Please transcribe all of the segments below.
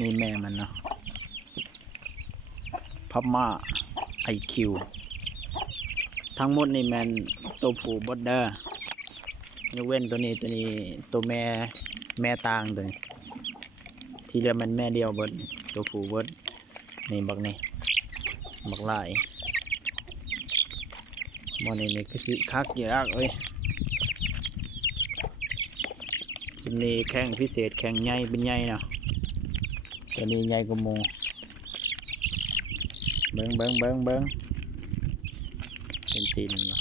นี่แม่มันเนาะพับมาไอคิวทั้งหมดนี่แมนตัวผู้บดเดอร์ยกเว้นตัวนี้ตัวแม่ต่างตัวนี้ที่เหลือมันแม่เดียวเบิดตัวผู้เบิดนี่บักลายมอนี่คือสิคักยากเอ้ยสิมีแข่งพิเศษแข่งใหญ่เป็นใหญ่เนาะตัวนี้ใหญ่กว่าหมูเบิ้งเป็นตีนเนาะ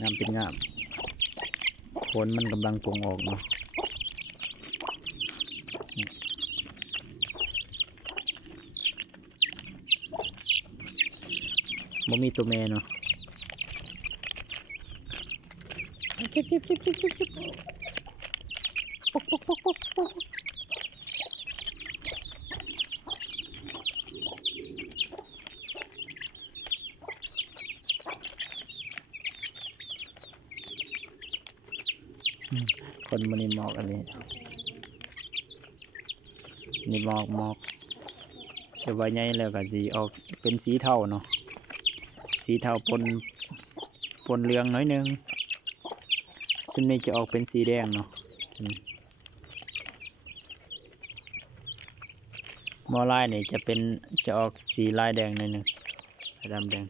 งามเป็นงามขนมันกำลังปรุงออกเนาะบ่มีตัวแม่เนาะเจ็บปกคนมันนี่หมอกอันนี้นี่หมอกจะว่าใหญ่แล้วก็สีออกเป็นสีเทาเนาะสีเทาปนเหลืองน้อยนึงซึ่งนี่จะออกเป็นสีแดงเนาะมอลายนี่จะออกสีลายแดงหน่อยนึงดำแดง